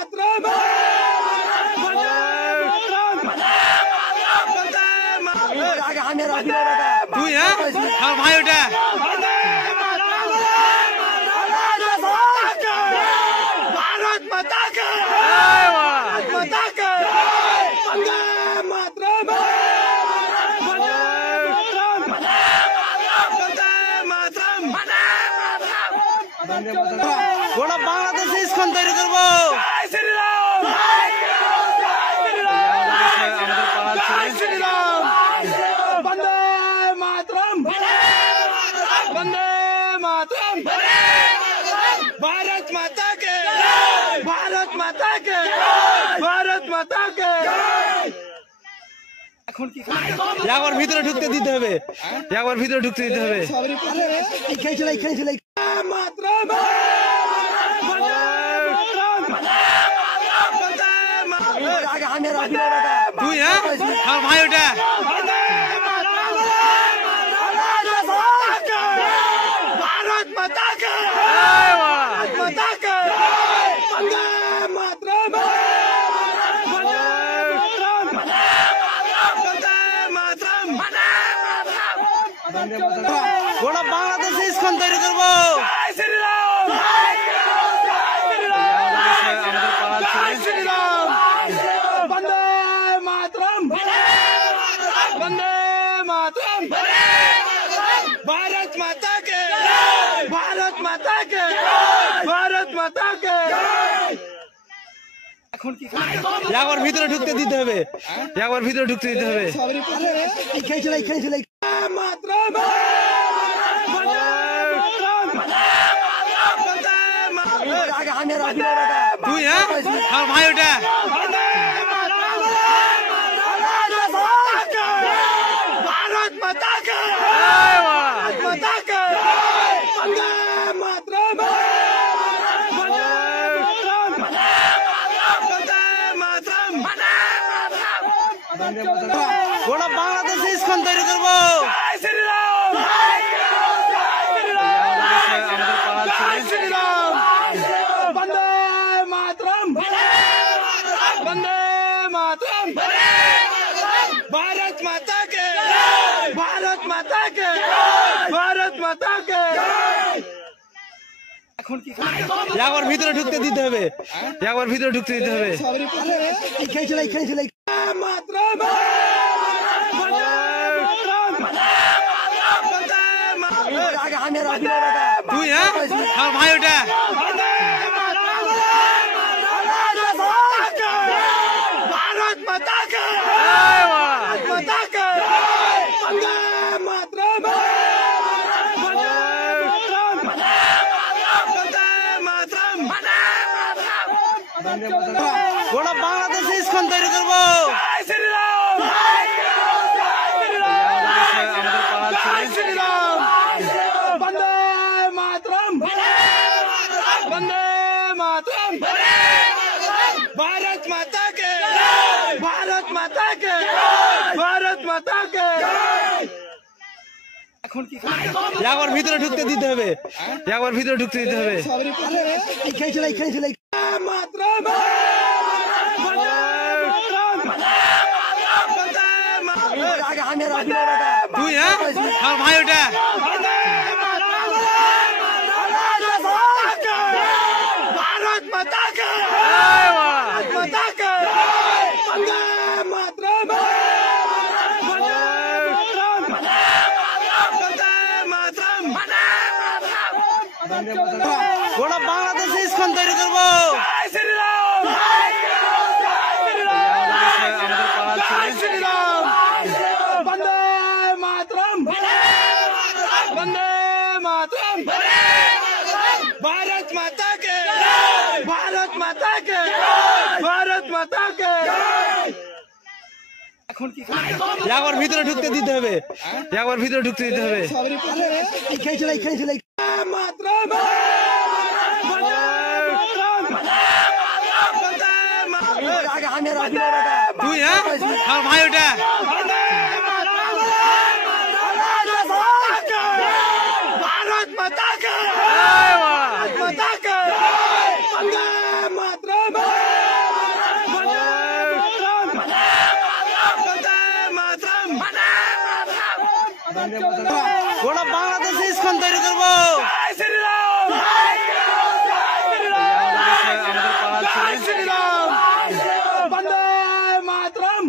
मातरम तू यहाँ हाँ भाई उठा भारत माता के माता के वंदे मातरम গোটা বাংলাদেশে ইসকন তৈরি করবো वंदे मातरम वंदे मातरम भारत माता के भारत माता के भारत माता के একবার ভিতরে ঢুকতে দিতে হবে একবার ভিতরে ঢুকতে দিতে হবে मातरम তুই হ্যাঁ ভাই ওটা भारत माता के माता के वंदे मातरम গোটা বাংলাদেশে ইসকন তৈরি করবো वंदे मातरम वंदे मातरम भारत माता के भारत माता के भारत माता के একবার ভিতরে ঢুকতে দিতে হবে একবার ভিতরে ঢুকতে দিতে হবে मातरम তুই হ্যাঁ ভাই ওটা भारत माता के माता के वंदे मातरम গোটা বাংলাদেশে ইসকন তৈরি করবো वंदे मातरम वंदे मातरम भारत माता के भारत माता के भारत माता के একবার ভিতরে ঢুকতে দিতে হবে একবার ভিতরে ঢুকতে দিতে হবে मातरम তুই হ্যাঁ ভাই ওটা भारत माता के माता के वंदे मातरम গোটা বাংলাদেশে ইসকন তৈরি করবো वंदे मातरम वंदे मातरम भारत माता के भारत माता के भारत माता के একবার ভিতরে ঢুকতে দিতে হবে একবার ভিতরে ঢুকতে দিতে হবে मातरम তুই হ্যাঁ ভাই ওটা भारत माता के माता के वंदे मातरम গোটা বাংলাদেশে ইসকন তৈরি করবো वंदे मातरम वंदे मातरम भारत माता के भारत माता के भारत माता के একবার ভিতরে ঢুকতে দিতে হবে একবার ভিতরে ঢুকতে দিতে হবে मातरम তুই হ্যাঁ ভাই ওটা भारत माता के वंदे मातरम গোটা বাংলাদেশে ইস্কন তৈরি করবো। জয় শ্রীরাম, আমাদের পাড়ার জয় ছেলে শ্রীরাম, বন্দে মাতরম,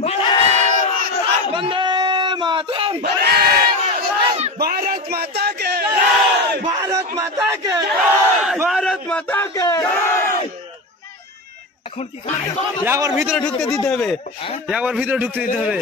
বন্দে মাতরম, भारत माता के, भारत माता के, भारत माता के। একবার ভিতরে ঢুকতে দিতে হবে, একবার ভিতরে ঢুকতে দিতে হবে।